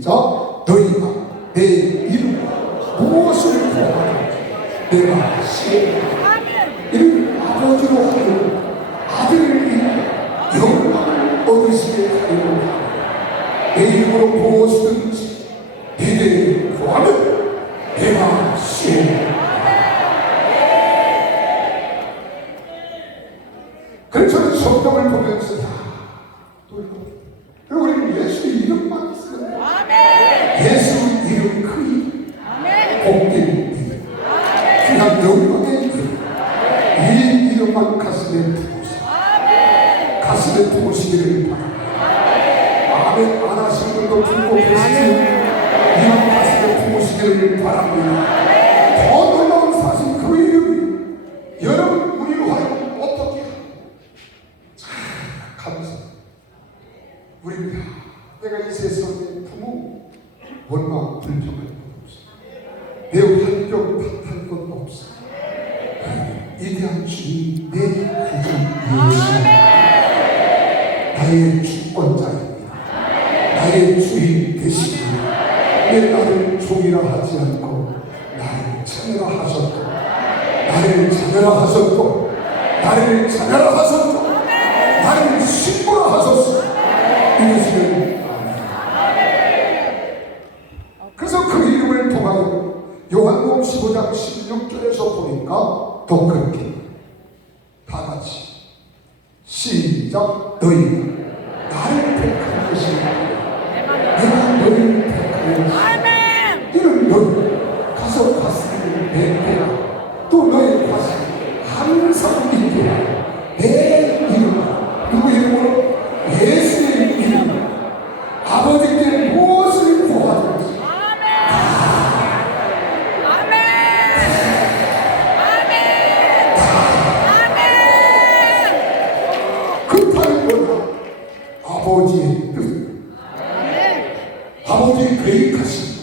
시작 너희가 내 이름 무엇을 구하라 내가 시행하라 이는 아버지로 하여 아들을 위해 영광을 얻으시게 하라 내 이름으로 무엇이든지 내게 구하면 내가 시행하라 그래서 성경을 보면서 다 돌고 그리고 우리는 예수 이름만 있어요 예수 이름 그 이름 복된 이름. 그냥 영광의 이름. 이 이름만 가슴에 품으시고 가슴에 품으시기를 바랍니다. 아멘 안 하시는 분도 품고 계시지 이름 가슴에 품으시기를 바랍니다. 더 놀라운 사실 그 이름이 여러분 우리로 하여금 어떻게 감사 우리가 내가 이 세상에 부모 내 환경 탓할 것 없어. 이대한 주님 내 구주 예수 나의 주권자입니다. 나의 주인 되시기에 왜 나를 종이라 하지 않고 나를 자녀라 하셨고 나를 자녀라 하셨고 나를 자녀라 하셨고 나를 신부라 하셨어 이러시면 그래서 그 이름을 통하여 요한복음 15장 16절에서 보니까 더 그렇게 다 같이 시작 너희가 거다 아버지의 뜻 아버지의 계획하신